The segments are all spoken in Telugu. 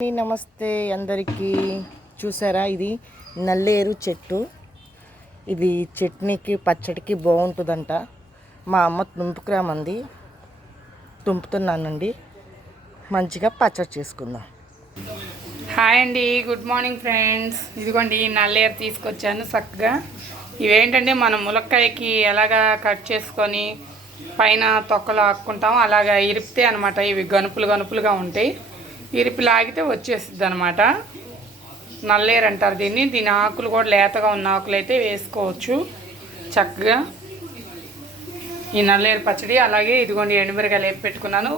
నమస్తే అందరికీ. చూసారా, ఇది నల్లేరు చెట్టు. ఇది చట్నీకి పచ్చడికి బాగుంటుందంట. మా అమ్మ తుంపుకురామంది, తుంపుతున్నానండి. మంచిగా పచ్చడి చేసుకుందాం. హాయ్ అండి, గుడ్ మార్నింగ్ ఫ్రెండ్స్. ఇదిగోండి నల్లేరు తీసుకొచ్చాను చక్కగా. ఇవేంటంటే మనం ములక్కాయకి ఎలాగా కట్ చేసుకొని పైన తొక్కలు ఆక్కుంటాం, అలాగా ఇరిపితే అనమాట. ఇవి గనుపులుగా ఉంటాయి. ఇరిపి లాగితే వచ్చేస్తుంది అనమాట. నల్లేరు అంటారు దీన్ని. దీని ఆకులు కూడా లేతగా ఉన్న ఆకులు అయితే వేసుకోవచ్చు చక్కగా. ఈ నల్లేరు పచ్చడి. అలాగే ఇదిగోండి ఎండుమిరకాయలు వేపి పెట్టుకున్నాను.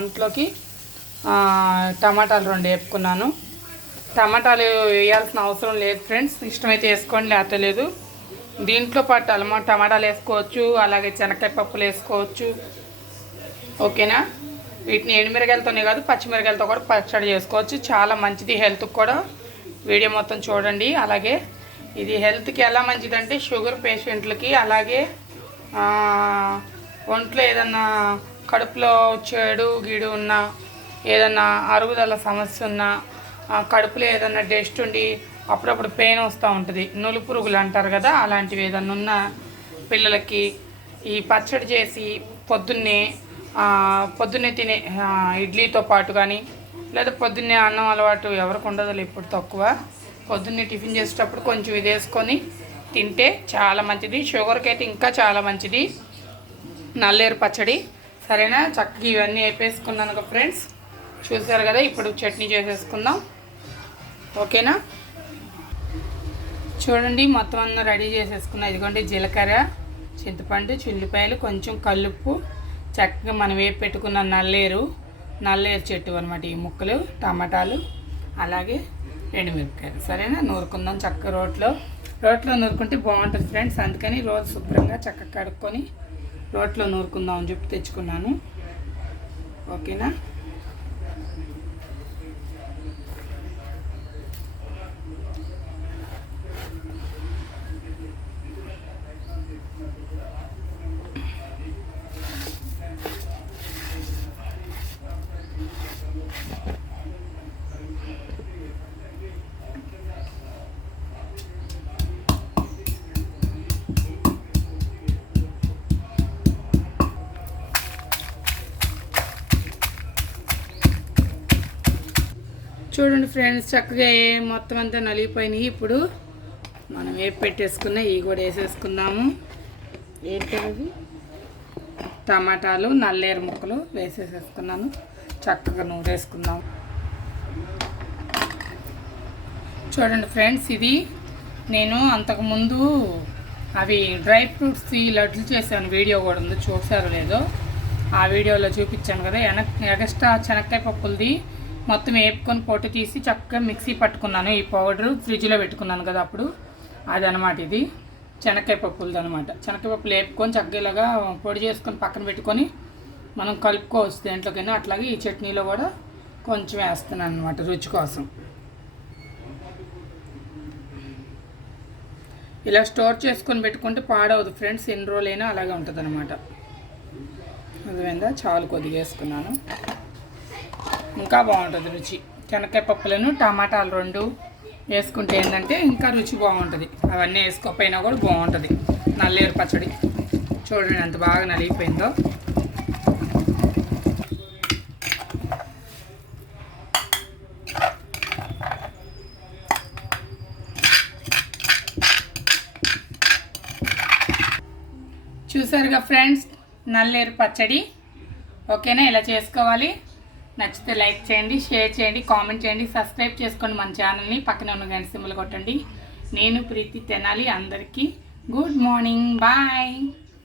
అంట్లోకి టమాటాలు 2 వేపుకున్నాను. టమాటాలు వేయాల్సిన అవసరం లేదు ఫ్రెండ్స్, ఇష్టమైతే వేసుకోండి, లేకపోతే లేదు. దీంట్లో పాటు టమాటాలు వేసుకోవచ్చు, అలాగే శనక్కాయ పప్పులు వేసుకోవచ్చు. ఓకేనా. వీటిని ఎండుమిరకాయలతోనే కాదు పచ్చిమిరకాయలతో కూడా పచ్చడి చేసుకోవచ్చు. చాలా మంచిది హెల్త్కి కూడా. వీడియో మొత్తం చూడండి. అలాగే ఇది హెల్త్కి ఎలా మంచిదంటే షుగర్ పేషెంట్లకి, అలాగే ఒంట్లో ఏదన్నా కడుపులో చెడు గీడు ఉన్న, ఏదన్నా అరుగుదల సమస్య ఉన్న, కడుపులో ఏదన్నా డస్ట్ ఉండి అప్పుడప్పుడు పెయిన్ వస్తూ ఉంటుంది, నులు పురుగులు అంటారు కదా, అలాంటివి ఏదన్నా ఉన్న పిల్లలకి ఈ పచ్చడి చేసి పొద్దున్నే తినే ఇడ్లీతో పాటు కానీ, లేదా పొద్దున్నే అన్నం అలవాటు ఎవరికి ఉండదు ఇప్పుడు తక్కువ, పొద్దున్నే టిఫిన్ చేసేటప్పుడు కొంచెం ఇది వేసుకొని తింటే చాలా మంచిది. షుగర్కి అయితే ఇంకా చాలా మంచిది నల్లేరు పచ్చడి. సరేనా. చక్కగా ఇవన్నీ వేపేసుకున్నాను కదా ఫ్రెండ్స్, చూసారు కదా. ఇప్పుడు చట్నీ చేసేసుకుందాం. ఓకేనా. చూడండి మొత్తం అన్న రెడీ చేసేసుకున్నాం. ఇదిగోండి జీలకర్ర, చింతపండు, చిల్లిపాయలు, కొంచెం కల్లుప్పు, చక్కగా మనం వేపి పెట్టుకున్న నల్లేరు చెట్టు అనమాట. ఈ ముక్కలు, టమాటాలు, అలాగే ఎండుమిరపకాయలు. సరేనా. నూరుకుందాం చక్కగా. రోట్లో నూరుకుంటే బాగుంటుంది ఫ్రెండ్స్. అందుకని రోజు శుభ్రంగా చక్కగా కడుక్కొని రోట్లో నూరుకుందాం అని చెప్పి తెచ్చుకున్నాను. ఓకేనా. చూడండి ఫ్రెండ్స్, చక్కగా మొత్తం అంతా నలిగిపోయినాయి. ఇప్పుడు మనం వేపి పెట్టేసుకున్న ఇవి కూడా వేసేసుకుందాము. ఏంటది? టమాటాలు, నల్లేరు ముక్కలు వేసేసుకున్నాను. చక్కగా నూరేసుకుందాం. చూడండి ఫ్రెండ్స్, ఇది నేను అంతకుముందు అవి డ్రై ఫ్రూట్స్ లడ్లు చేశాను. వీడియో కూడా ఉంది, చూసారో లేదో. ఆ వీడియోలో చూపించాను కదా. ఎగస్ట్రా శనక్కాయ పప్పులది మొత్తం వేపుకొని పొట్టు తీసి చక్కగా మిక్సీ పట్టుకున్నాను. ఈ పౌడరు ఫ్రిడ్జ్లో పెట్టుకున్నాను కదా అప్పుడు, అదనమాట. ఇది శనక్కాయ పప్పులది అనమాట. శనక్కాయ పప్పులు వేపుకొని చక్కగా ఇలాగా పొడి చేసుకొని పక్కన పెట్టుకొని మనం కలుపుకోవచ్చు దేంట్లోకైనా. అట్లాగే ఈ చట్నీలో కూడా కొంచెం వేస్తున్నాను అనమాట రుచి కోసం. ఇలా స్టోర్ చేసుకొని పెట్టుకుంటే పాడవదు ఫ్రెండ్స్, ఎన్ని రోజులైనా అలాగే ఉంటుంది అనమాట. అర్థమైందా. చాలు కొద్దిగా వేసుకున్నాను, ఇంకా బాగుంటుంది రుచి. శనక్కాయ పప్పులను టమాటాలు 2 వేసుకుంటే ఏంటంటే ఇంకా రుచి బాగుంటుంది. అవన్నీ వేసుకోకపోయినా కూడా బాగుంటుంది నల్లేరు పచ్చడి. చూడండి ఎంత బాగా నలిగిపోయిందో. చూసారుగా ఫ్రెండ్స్, నల్లేరు పచ్చడి. ఓకేనా. ఇలా చేసుకోవాలి. నచ్చితే లైక్ చేయండి, షేర్ చేయండి, కామెంట్ చేయండి, సబ్స్క్రైబ్ చేసుకోండి మన ఛానల్ని. పక్కన ఉన్న గంట సింబల్ కొట్టండి. నేను ప్రీతి తెనాలి. అందరికీ గుడ్ మార్నింగ్, బాయ్.